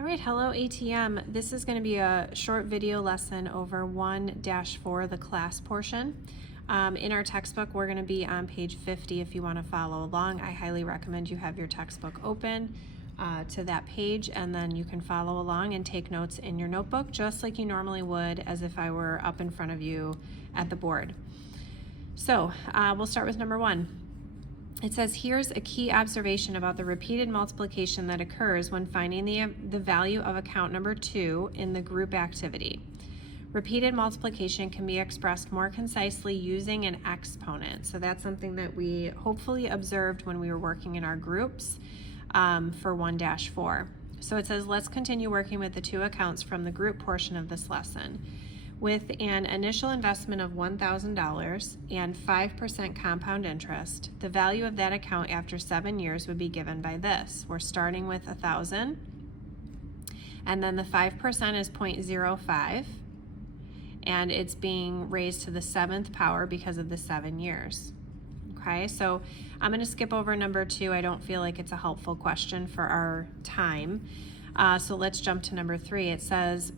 All right, hello ATM. This is going to be a short video lesson over 1-4, the class portion. In our textbook, we're going to be on page 50 if you want to follow along. I highly recommend you have your textbook open to that page, and then you can follow along and take notes in your notebook just like you normally would as if I were up in front of you at the board. So we'll start with number 1. It says, here's a key observation about the repeated multiplication that occurs when finding the value of account number 2 in the group activity. Repeated multiplication can be expressed more concisely using an exponent. So that's something that we hopefully observed when we were working in our groups for 1-4. So it says, let's continue working with the two accounts from the group portion of this lesson. With an initial investment of $1,000 and 5% compound interest, the value of that account after 7 years would be given by this. We're starting with $1,000, and then the 5% is 0.05, and it's being raised to the 7th power because of the 7 years. Okay, so I'm going to skip over number 2. I don't feel like it's a helpful question for our time. So let's jump to number 3. It says,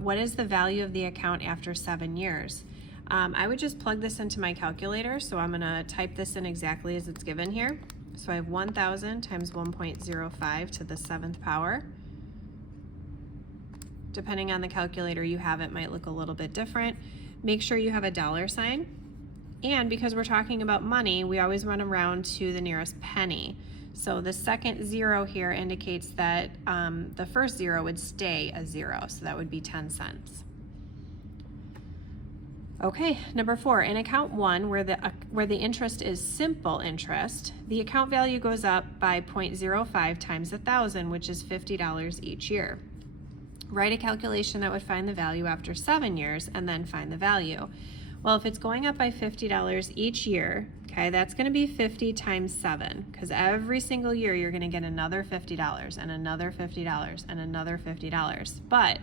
what is the value of the account after 7 years? I would just plug this into my calculator, so I'm going to type this in exactly as it's given here. So I have 1,000 times 1.05 to the 7th power. Depending on the calculator you have, it might look a little bit different. Make sure you have a dollar sign. And because we're talking about money, we always run around to the nearest penny. So the second 0 here indicates that the first 0 would stay a 0, so that would be 10 cents. Okay, number 4, in account 1, where the interest is simple interest, the account value goes up by 0.05 times 1,000, which is $50 each year. Write a calculation that would find the value after 7 years and then find the value. Well, if it's going up by $50 each year, okay, that's going to be 50 times 7, because every single year you're going to get another $50 and another $50 and another $50. But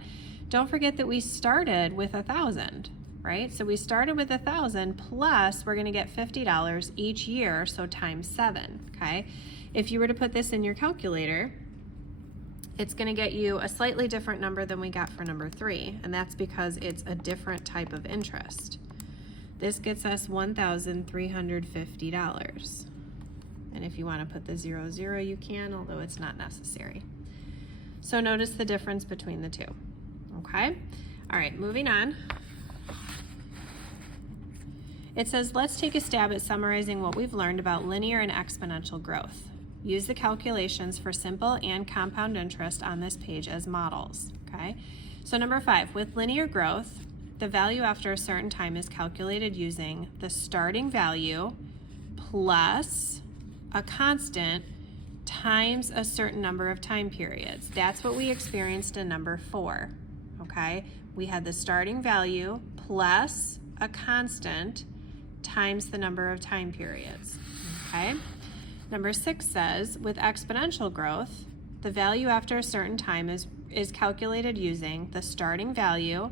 don't forget that we started with 1,000, right? So we started with 1,000 plus we're going to get $50 each year, so times 7, okay? If you were to put this in your calculator, it's going to get you a slightly different number than we got for number 3, and that's because it's a different type of interest. This gets us $1,350. And if you want to put the 0, you can, although it's not necessary. So notice the difference between the two. Okay? All right, moving on. It says, let's take a stab at summarizing what we've learned about linear and exponential growth. Use the calculations for simple and compound interest on this page as models. Okay? So number 5, with linear growth, the value after a certain time is calculated using the starting value plus a constant times a certain number of time periods. That's what we experienced in number 4, okay? We had the starting value plus a constant times the number of time periods, okay? Number 6 says, with exponential growth, the value after a certain time is calculated using the starting value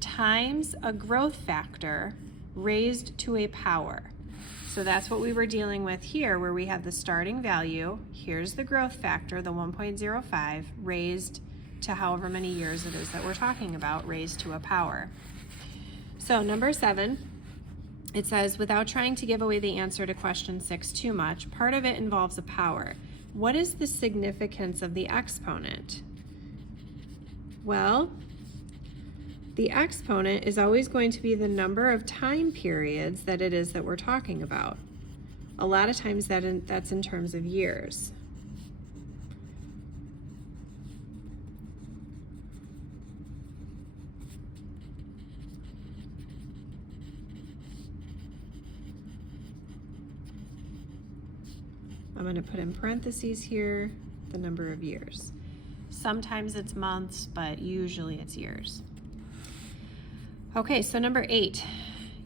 times a growth factor raised to a power. So that's what we were dealing with here, where we have the starting value, here's the growth factor, the 1.05, raised to however many years it is that we're talking about, raised to a power. So number 7, it says, without trying to give away the answer to question 6 too much, part of it involves a power. What is the significance of the exponent? Well, the exponent is always going to be the number of time periods that it is that we're talking about. A lot of times that's in terms of years. I'm going to put in parentheses here the number of years. Sometimes it's months, but usually it's years. Okay, so number 8,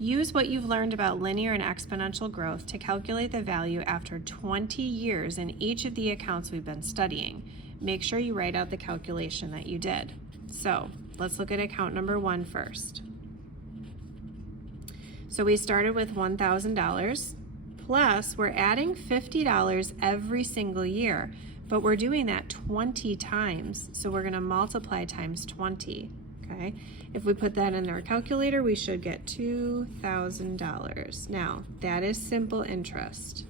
use what you've learned about linear and exponential growth to calculate the value after 20 years in each of the accounts we've been studying. Make sure you write out the calculation that you did. So let's look at account number 1 first. So we started with $1,000 plus we're adding $50 every single year. but we're doing that 20 times. So we're gonna multiply times 20, okay? If we put that in our calculator, we should get $2,000. Now, that is simple interest,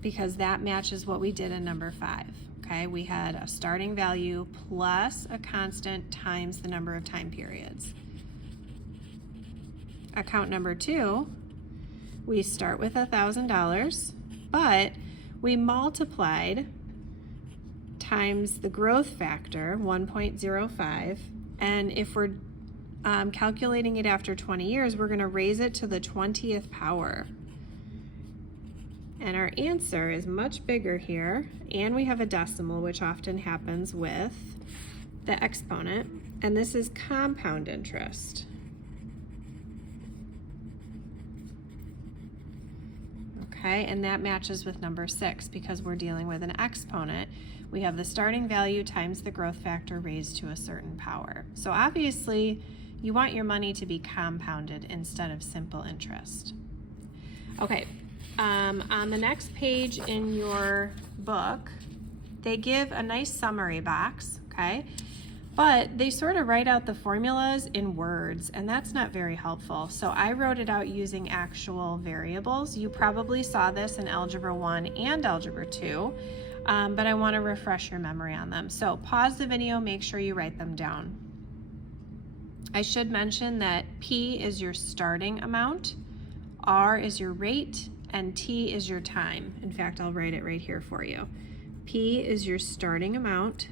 because that matches what we did in number 5. Okay, we had a starting value plus a constant times the number of time periods. Account number 2, we start with $1,000, but we multiplied times the growth factor, 1.05, and if we're calculating it after 20 years, we're going to raise it to the 20th power. And our answer is much bigger here, and we have a decimal, which often happens with the exponent, and this is compound interest. Okay, and that matches with number 6 because we're dealing with an exponent. We have the starting value times the growth factor raised to a certain power. So obviously, you want your money to be compounded instead of simple interest. Okay. On the next page in your book, they give a nice summary box, okay? But they sort of write out the formulas in words, and that's not very helpful. So I wrote it out using actual variables. You probably saw this in Algebra 1 and Algebra 2, but I want to refresh your memory on them. So pause the video, make sure you write them down. I should mention that P is your starting amount, R is your rate, and T is your time. In fact, I'll write it right here for you. P is your starting amount,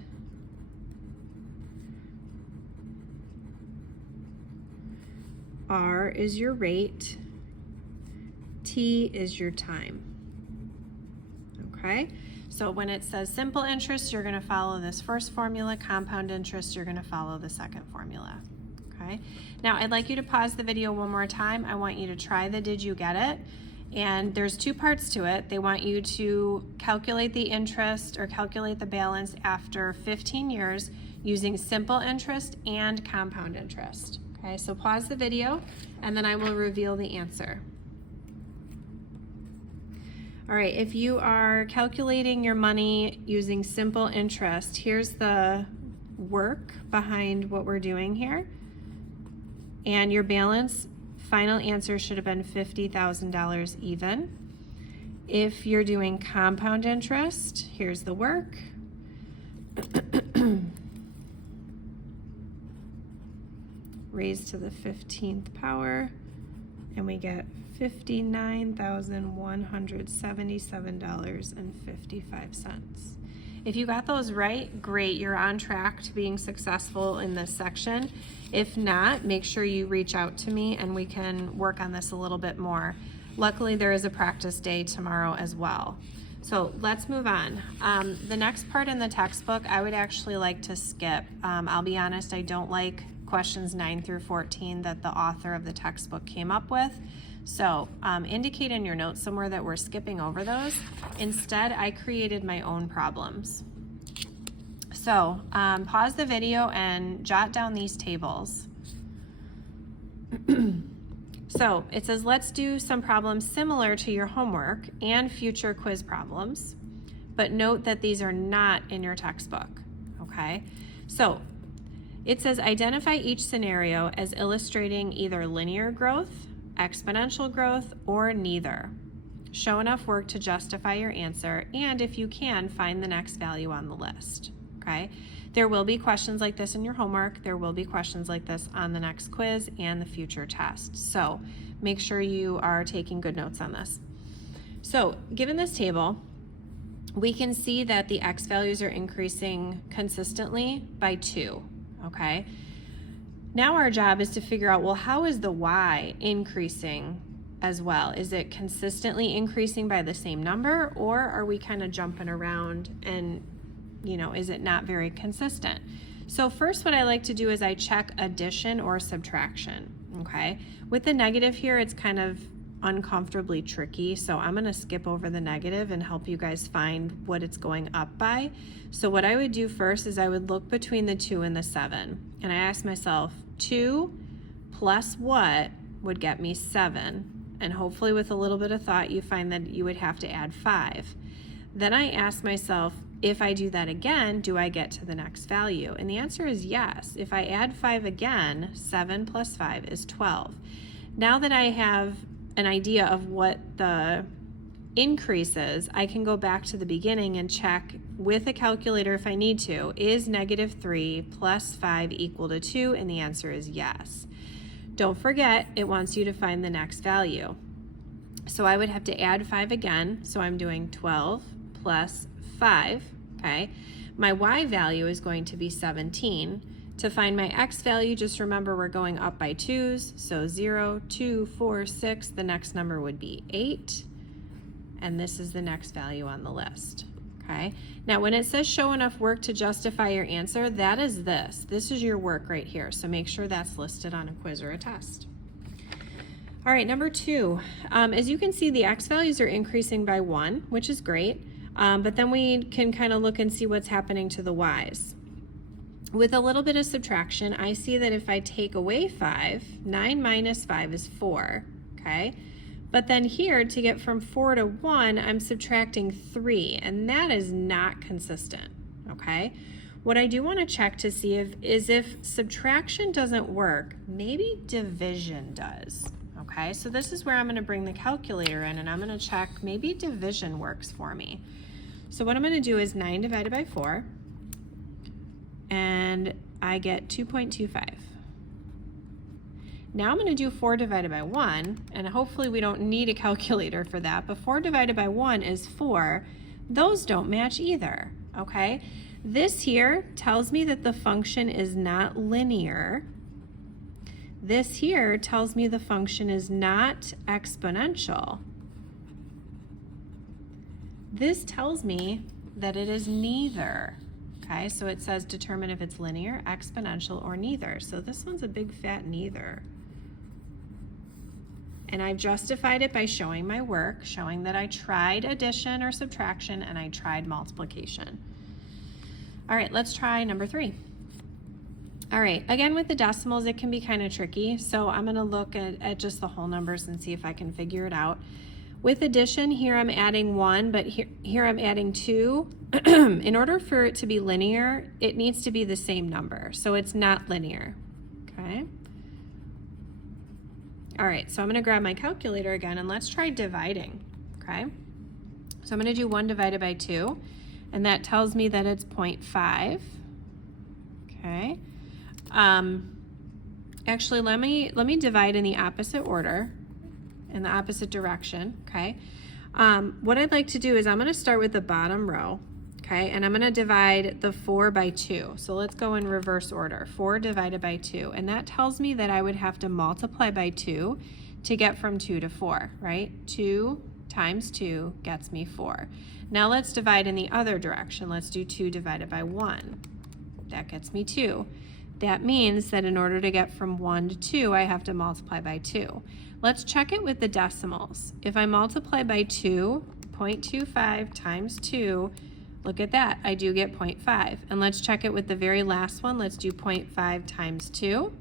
R is your rate, T is your time. Okay, so when it says simple interest, you're going to follow this first formula. Compound interest, you're going to follow the second formula. Okay, now I'd like you to pause the video one more time. I want you to try the did you get it? And there's 2 parts to it. They want you to calculate the interest or calculate the balance after 15 years using simple interest and compound interest. Okay, so pause the video and then I will reveal the answer. All right, if you are calculating your money using simple interest, here's the work behind what we're doing here. And your balance final answer should have been $50,000 even. If you're doing compound interest, here's the work. Raised to the 15th power, and we get $59,177.55. If you got those right, great, you're on track to being successful in this section. If not, make sure you reach out to me and we can work on this a little bit more. Luckily, there is a practice day tomorrow as well. So let's move on. The next part in the textbook, I would actually like to skip. I'll be honest, I don't like questions 9 through 14 that the author of the textbook came up with. So indicate in your notes somewhere that we're skipping over those. Instead, I created my own problems. So pause the video and jot down these tables. So it says, let's do some problems similar to your homework and future quiz problems, but note that these are not in your textbook, okay? So it says, identify each scenario as illustrating either linear growth, exponential growth, or neither. Show enough work to justify your answer, and if you can, find the next value on the list, okay? There will be questions like this in your homework. There will be questions like this on the next quiz and the future test. So make sure you are taking good notes on this. So given this table, we can see that the X values are increasing consistently by 2, okay? Now our job is to figure out, well, how is the Y increasing as well? Is it consistently increasing by the same number, or are we kind of jumping around and, you know, is it not very consistent? So first what I like to do is I check addition or subtraction, okay? With the negative here, it's kind of uncomfortably tricky, so I'm gonna skip over the negative and help you guys find what it's going up by. So what I would do first is I would look between the 2 and the 7, and I ask myself, 2 plus what would get me 7? and hopefully with a little bit of thought, you find that you would have to add 5. Then I ask myself, if I do that again, do I get to the next value? And the answer is yes. If I add 5 again, 7 plus 5 is 12. Now that I have an idea of what the increase is, I can go back to the beginning and check with a calculator if I need to. Is -3 plus 5 equal to 2? And the answer is yes. Don't forget, it wants you to find the next value. So I would have to add 5 again. So I'm doing 12 plus 5, okay? My y value is going to be 17. To find my x value, just remember we're going up by 2's. So 0, 2, 4, 6. The next number would be 8. And this is the next value on the list, okay? Now, when it says show enough work to justify your answer, that is this. This is your work right here. So make sure that's listed on a quiz or a test. All right, number 2. As you can see, the x values are increasing by 1, which is great. But then we can kind of look and see what's happening to the y's. With a little bit of subtraction, I see that if I take away 5, 9 minus 5 is 4, okay? But then here, to get from 4 to 1, I'm subtracting 3, and that is not consistent, okay? What I do want to check to see is if subtraction doesn't work, maybe division does, okay? So this is where I'm going to bring the calculator in, and I'm going to check maybe division works for me. So what I'm going to do is 9 divided by 4, and I get 2.25. Now I'm going to do 4 divided by 1, and hopefully we don't need a calculator for that, but 4 divided by 1 is 4. Those don't match either, okay? This here tells me that the function is not linear. This here tells me the function is not exponential. This tells me that it is neither. Okay, so it says determine if it's linear, exponential, or neither. So this one's a big fat neither. And I've justified it by showing my work, showing that I tried addition or subtraction and I tried multiplication. All right, let's try number 3. All right, again with the decimals, it can be kind of tricky. So I'm gonna look at just the whole numbers and see if I can figure it out. With addition, here I'm adding 1, but here I'm adding 2. In order for it to be linear, it needs to be the same number. So it's not linear, okay? All right, so I'm gonna grab my calculator again and let's try dividing, okay? So I'm gonna do 1 divided by 2, and that tells me that it's 0.5, okay? Actually, let me divide in the opposite order, in the opposite direction, okay? What I'd like to do is I'm gonna start with the bottom row, okay? And I'm gonna divide the 4 by 2. So let's go in reverse order. 4 divided by 2. And that tells me that I would have to multiply by 2 to get from 2 to 4, right? 2 times 2 gets me 4. Now let's divide in the other direction. Let's do 2 divided by 1. That gets me 2. That means that in order to get from 1 to 2, I have to multiply by 2. Let's check it with the decimals. If I multiply by 2, 0.25 times 2, look at that, I do get 0.5. And let's check it with the very last one. Let's do 0.5 times 2.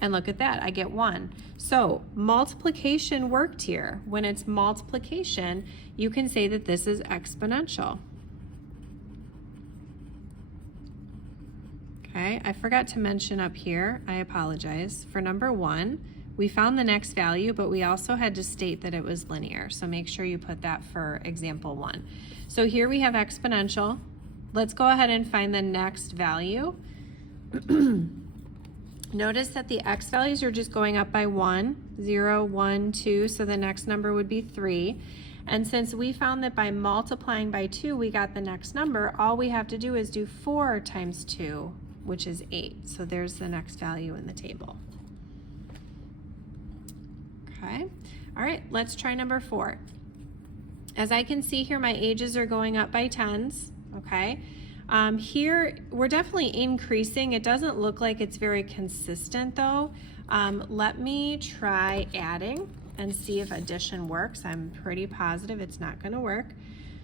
And look at that, I get 1. So multiplication worked here. When it's multiplication, you can say that this is exponential. Okay, I forgot to mention up here, I apologize. For number 1, we found the next value, but we also had to state that it was linear. So make sure you put that for example 1. So here we have exponential. Let's go ahead and find the next value. Notice that the x values are just going up by 1, 0, 1, 2, so the next number would be 3. And since we found that by multiplying by 2, we got the next number, all we have to do is do 4 times 2, which is 8. So there's the next value in the table. Okay, all right, let's try number 4. As I can see here, my ages are going up by 10s, okay? Here, we're definitely increasing. It doesn't look like it's very consistent though. Let me try adding and see if addition works. I'm pretty positive it's not gonna work.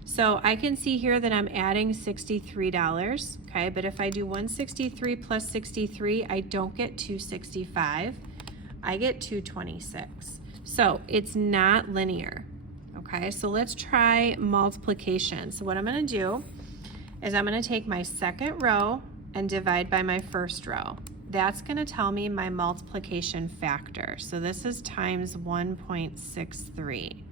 So I can see here that I'm adding $63, okay? But if I do 163 plus 63, I don't get 265, I get 226. So it's not linear. Okay, so let's try multiplication. So what I'm going to do is I'm going to take my second row and divide by my first row. That's going to tell me my multiplication factor. So this is times 1.63.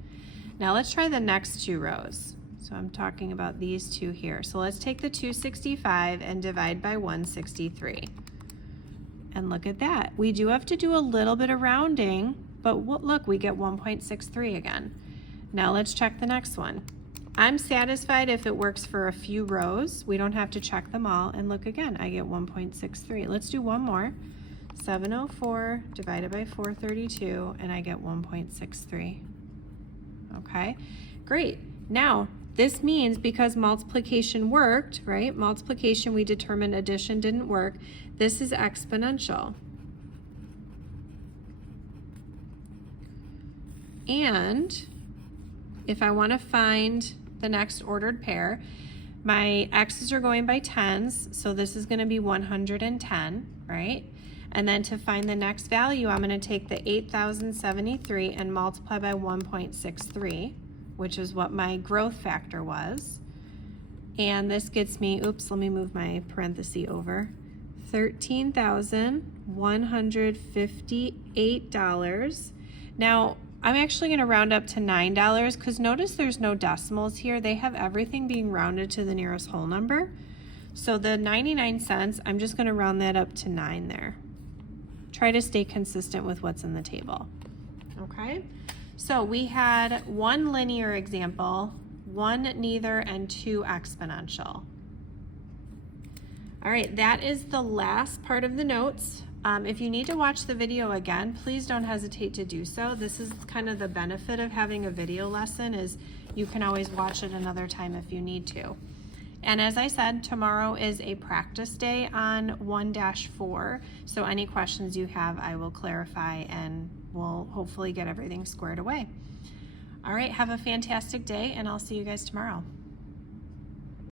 Now let's try the next two rows. So I'm talking about these two here. So let's take the 265 and divide by 163. And look at that. We do have to do a little bit of rounding, but look, we get 1.63 again. Now let's check the next one. I'm satisfied if it works for a few rows. We don't have to check them all. And look again, I get 1.63. Let's do one more. 704 divided by 432, and I get 1.63. Okay, great. Now, this means because multiplication worked, right? Multiplication, we determined addition didn't work. This is exponential. And if I want to find the next ordered pair, my x's are going by tens, so this is going to be 110, right? And then to find the next value, I'm going to take the 8,073 and multiply by 1.63, which is what my growth factor was. And this gets me, oops, let me move my parenthesis over, $13,158. Now, I'm actually going to round up to $9 because notice there's no decimals here. They have everything being rounded to the nearest whole number. So the 99 cents, I'm just going to round that up to 9 there. Try to stay consistent with what's in the table. Okay, so we had one linear example, one neither, and two exponential. All right, that is the last part of the notes. If you need to watch the video again, please don't hesitate to do so. This is kind of the benefit of having a video lesson, is you can always watch it another time if you need to. And as I said, tomorrow is a practice day on 1-4, so any questions you have, I will clarify and we'll hopefully get everything squared away. All right, have a fantastic day, and I'll see you guys tomorrow.